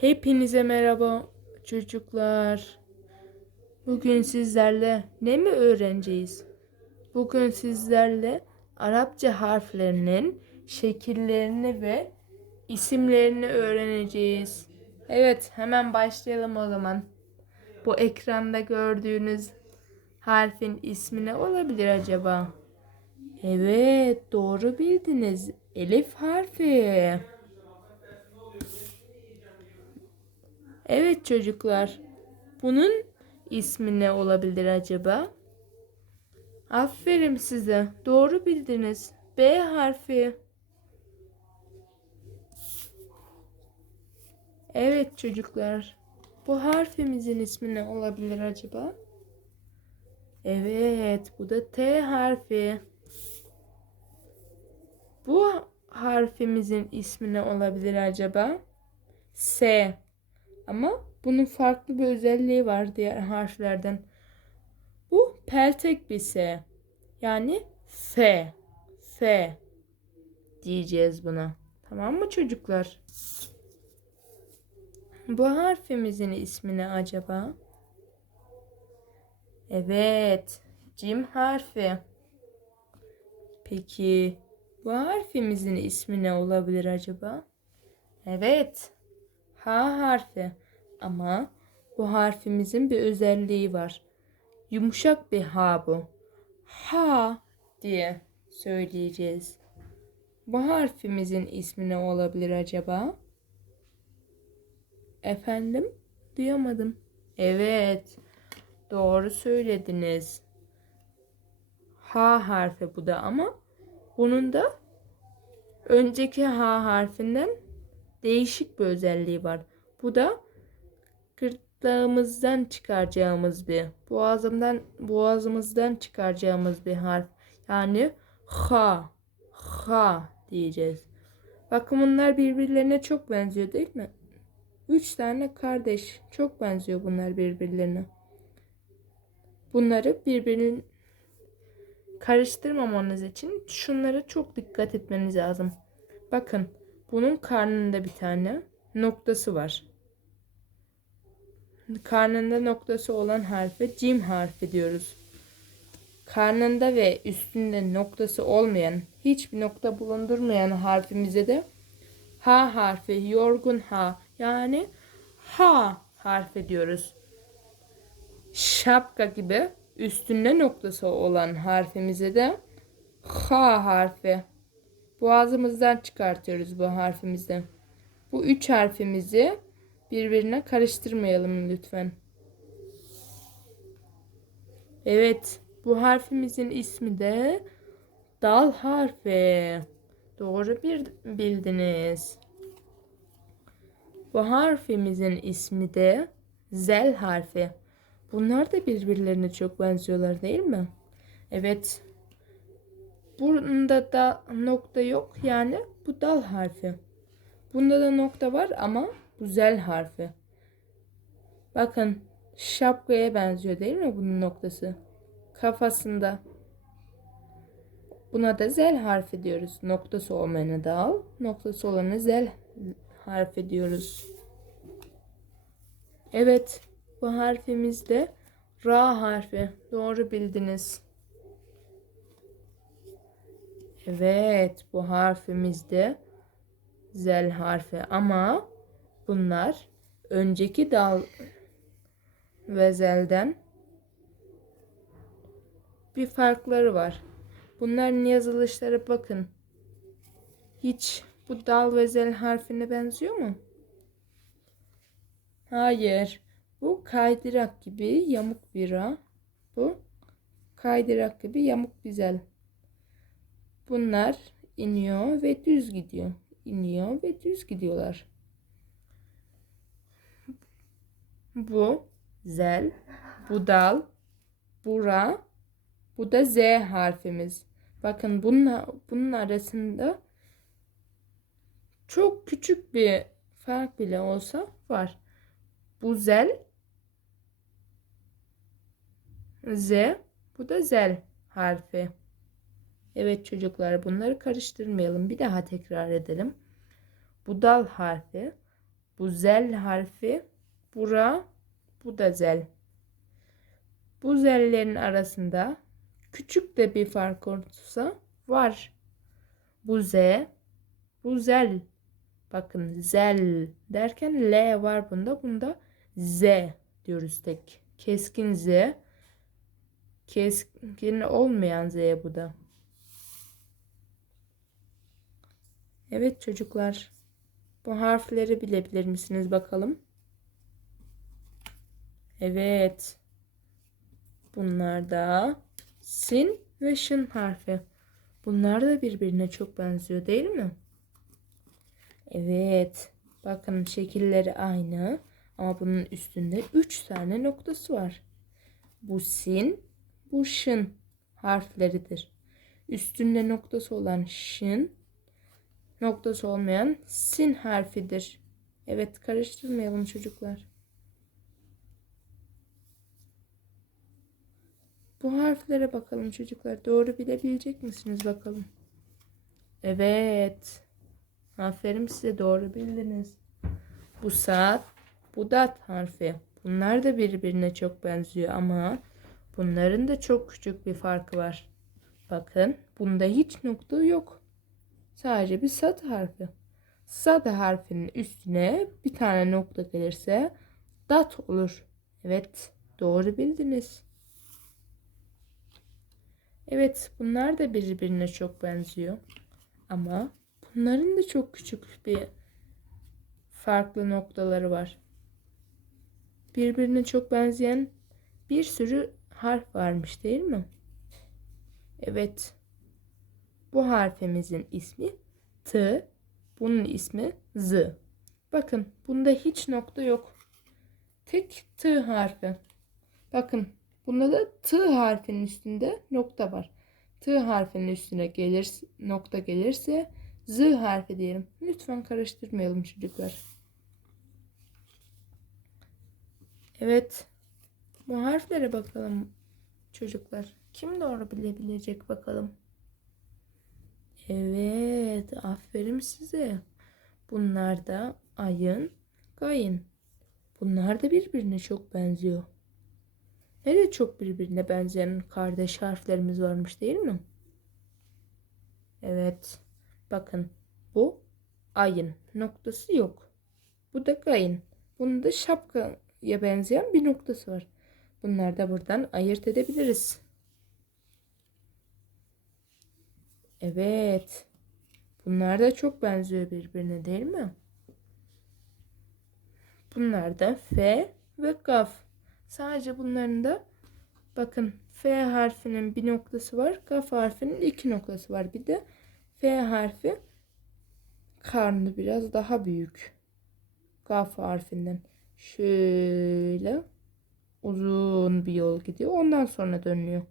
Hepinize merhaba çocuklar. Bugün sizlerle ne mi öğreneceğiz? Bugün sizlerle Arapça harflerinin şekillerini ve isimlerini öğreneceğiz. Evet, hemen başlayalım o zaman. Bu ekranda gördüğünüz harfin ismi ne olabilir acaba? Evet, doğru bildiniz. Elif harfi. Evet çocuklar. Bunun ismi ne olabilir acaba? Aferin size. Doğru bildiniz. B harfi. Evet çocuklar. Bu harfimizin ismi ne olabilir acaba? Evet, bu da T harfi. Bu harfimizin ismi ne olabilir acaba? S. Ama bunun farklı bir özelliği var diğer harflerden. Bu peltek bir S. Yani F. F diyeceğiz buna. Tamam mı çocuklar? Bu harfimizin ismi ne acaba? Evet. Cim harfi. Peki bu harfimizin ismi ne olabilir acaba? Evet. H harfi. Ama bu harfimizin bir özelliği var. Yumuşak bir H bu. Ha diye söyleyeceğiz. Bu harfimizin ismi ne olabilir acaba? Efendim? Duyamadım. Evet. Doğru söylediniz. H harfi bu da ama bunun da önceki H harfinden değişik bir özelliği var. Bu da gırtlağımızdan çıkaracağımız bir, boğazımdan boğazımızdan çıkaracağımız bir harf. Yani ha, ha diyeceğiz. Bakın bunlar birbirlerine çok benziyor değil mi? Üç tane kardeş. Çok benziyor bunlar birbirlerine. Bunları birbirinin karıştırmamanız için şunlara çok dikkat etmeniz lazım. Bakın bunun karnında bir tane noktası var. Karnında noktası olan harfe cim harfi diyoruz. Karnında ve üstünde noktası olmayan, hiçbir nokta bulundurmayan harfimize de H harfi, yorgun H yani Ha harfi diyoruz. Şapka gibi üstünde noktası olan harfimize de H harfi. Boğazımızdan çıkartıyoruz bu harfimizi. Bu üç harfimizi birbirine karıştırmayalım lütfen. Evet, bu harfimizin ismi de dal harfi. Doğru bir bildiniz. Bu harfimizin ismi de zel harfi. Bunlar da birbirlerine çok benziyorlar değil mi? Evet. Bunda da nokta yok yani bu dal harfi. Bunda da nokta var ama bu zel harfi. Bakın şapkaya benziyor değil mi bunun noktası? Kafasında. Buna da zel harfi diyoruz. Noktası olmayana dal, noktası olana zel harfi diyoruz. Evet, bu harfimiz de ra harfi. Doğru bildiniz. Evet, bu harfimiz de zel harfi ama bunlar önceki dal ve zelden bir farkları var. Bunların yazılışları bakın. Hiç bu dal ve zel harfine benziyor mu? Hayır. Bu kaydırak gibi yamuk bir ra. Bu kaydırak gibi yamuk bir zel. Bunlar iniyor ve düz gidiyor. İniyor ve düz gidiyorlar. Bu zel, bu dal, bu ra, bu da z harfimiz. Bakın bununla, bunun arasında çok küçük bir fark bile olsa var. Bu zel, z, bu da zel harfi. Evet çocuklar bunları karıştırmayalım. Bir daha tekrar edelim. Bu dal harfi, Bu zel harfi. Bura. Bu da zel. Bu zellerin arasında küçük de bir fark olursa var. Bu z. Bu zel. Bakın zel derken L var bunda. Bunda Z diyoruz tek. Keskin Z. Keskin olmayan Z bu da. Evet çocuklar. Bu harfleri bilebilir misiniz bakalım? Evet. Bunlar da sin ve şın harfi. Bunlar da birbirine çok benziyor değil mi? Evet. Bakın şekilleri aynı. Ama bunun üstünde 3 tane noktası var. Bu sin, bu şın harfleridir. Üstünde noktası olan şın, noktası olmayan sin harfidir. Evet karıştırmayalım çocuklar. Bu harflere bakalım çocuklar. Doğru bilebilecek misiniz bakalım. Evet. Aferin size doğru bildiniz. Bu saat, bu dat harfi. Bunlar da birbirine çok benziyor ama bunların da çok küçük bir farkı var. Bakın bunda hiç nokta yok. Sadece bir sat harfi. Sad harfinin üstüne bir tane nokta gelirse dat olur. Evet doğru bildiniz. Evet bunlar da birbirine çok benziyor. Ama bunların da çok küçük bir farklı noktaları var. Birbirine çok benzeyen bir sürü harf varmış değil mi? Evet. Bu harfimizin ismi T, bunun ismi Z. Bakın bunda hiç nokta yok. Tek T harfi. Bakın bunda da T harfinin üstünde nokta var. T harfinin üstüne gelir, nokta gelirse Z harfi diyelim. Lütfen karıştırmayalım çocuklar. Evet. Bu harflere bakalım çocuklar. Kim doğru bilebilecek bakalım. Evet. Aferin size. Bunlar da ayın, gayın. Bunlar da birbirine çok benziyor. Nerede çok birbirine benzeyen kardeş harflerimiz varmış değil mi? Evet. Bakın bu ayın noktası yok. Bu da gayın. Bunun da şapkaya benzeyen bir noktası var. Bunları da buradan ayırt edebiliriz. Evet. Bunlar da çok benziyor birbirine değil mi? Bunlar da F ve Gaf. Sadece bunların da bakın F harfinin bir noktası var. Gaf harfinin iki noktası var. Bir de F harfi karnı biraz daha büyük. Gaf harfinden şöyle uzun bir yol gidiyor. Ondan sonra dönüyor.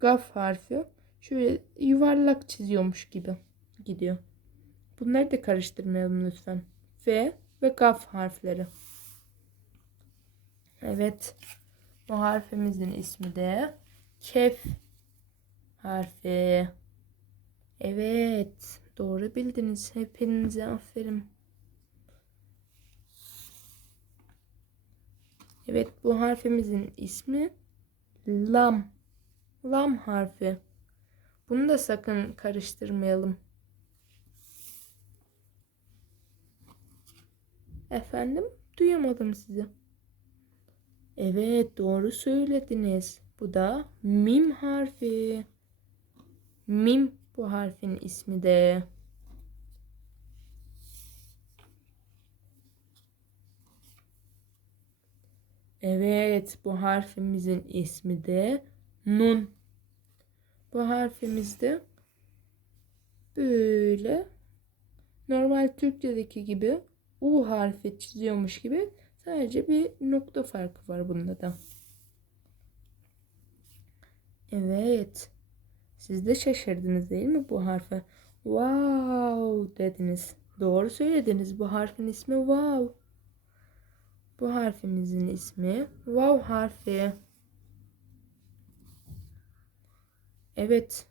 Gaf harfi şöyle yuvarlak çiziyormuş gibi gidiyor. Bunları da karıştırmayalım lütfen. F ve gaf harfleri. Evet. Bu harfimizin ismi de kef harfi. Evet. Doğru bildiniz. Hepinize aferin. Evet bu harfimizin ismi lam. Lam harfi. Bunu da sakın karıştırmayalım. Efendim? Duyamadım sizi. Evet doğru söylediniz. Bu da mim harfi. Mim bu harfin ismi de. Evet bu harfimizin ismi de nun. Bu harfimizde böyle normal Türkçedeki gibi U harfi çiziyormuş gibi sadece bir nokta farkı var bunda da. Evet. Siz de şaşırdınız değil mi bu harfe? Wow dediniz. Doğru söylediniz. Bu harfin ismi wow. Bu harfimizin ismi wow harfi. Evet.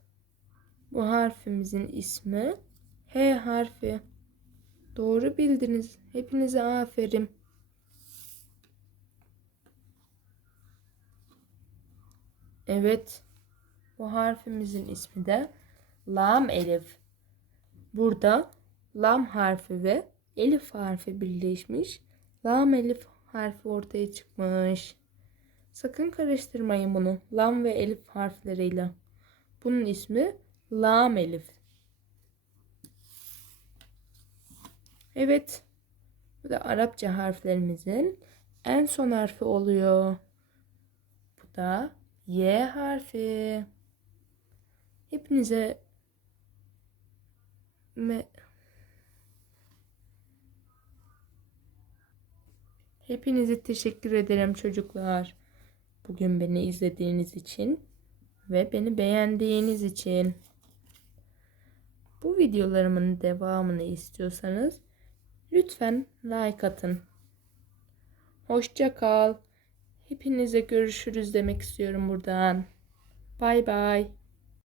Bu harfimizin ismi H harfi. Doğru bildiniz. Hepinize aferin. Evet. Bu harfimizin ismi de lam elif. Burada lam harfi ve elif harfi birleşmiş. Lam elif harfi ortaya çıkmış. Sakın karıştırmayın bunu lam ve elif harfleriyle. Bunun ismi lam elif. Evet. Bu da Arapça harflerimizin en son harfi oluyor. Bu da Y harfi. Hepinize me Hepinize teşekkür ederim çocuklar. Bugün beni izlediğiniz için ve beni beğendiğiniz için. Bu videolarımın devamını istiyorsanız lütfen like atın. Hoşça kal. Hepinize görüşürüz demek istiyorum buradan. Bay bay.